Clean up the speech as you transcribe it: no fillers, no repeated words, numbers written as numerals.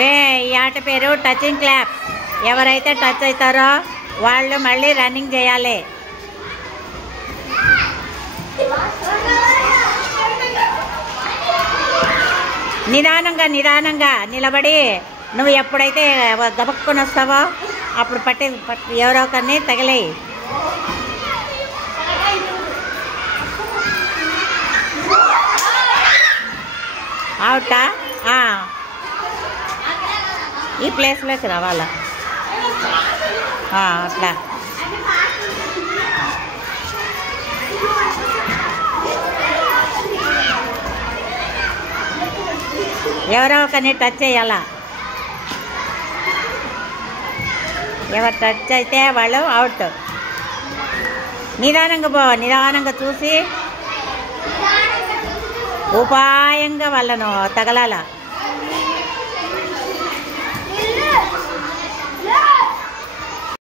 ఈ ఆట పేరు టచింగ్ క్లాప్. ఎవరైతే టచ్ అవుతారో వాళ్ళు మళ్ళీ రన్నింగ్ చేయాలి. నిదానంగా నిదానంగా నిలబడి నువ్వు ఎప్పుడైతే గబక్కుని వస్తావో అప్పుడు పట్టి ఎవరో ఒకరిని తగిలేయి. అవుటా? ఈ ప్లేస్లోకి రావాలా? అట్లా ఎవరో ఒకరిని టచ్ చేయాలా. ఎవరు టచ్ అయితే వాళ్ళు అవుట్. నిదానంగా నిదానంగా చూసి ఉపాయంగా వాళ్ళను తగలాల.